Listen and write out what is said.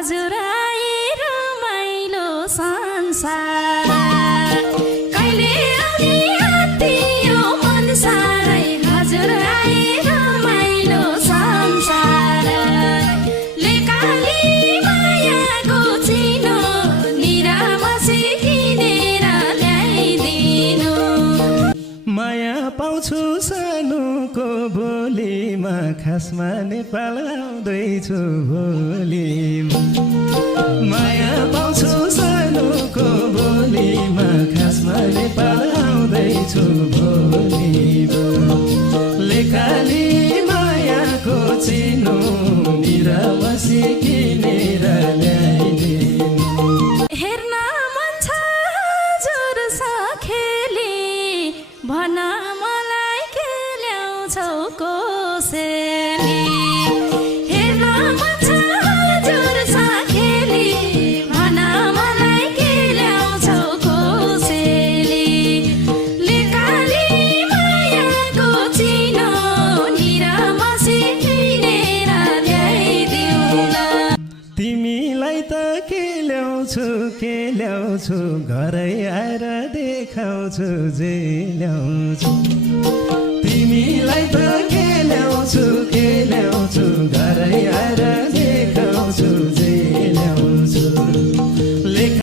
हजुर आए रमाइलो संसार कहिले आउने आत्तियो मन सारै हजुर आए रमाइलो संसार लेकाली मायाको चिनो निरामसी किनेर ल्याइदिनु माया पाउँछु सानोको बोलीमा खासमा नेपाल आउँदैछु भोलिमा माया पाउँछु सानोको बोलीमा खासमा नेपाल आउँदैछु भोलिमा लेखाली मायाको चिनो निरामसी किनेर ल्याइदिनु हेर्न मन छ हजुर सखेली भन मलाई के ल्याउँछौ कोसेली हेर्न मन छ हजुर सखेली भन मलाई के ल्याउँछौ कोसेली लेकाली मायाको चिनो निरामसी किनेर ल्याइदिउला तिमीलाई त के ल्याउँछु घरै आएर देखाउँछु जे ल्याउँछु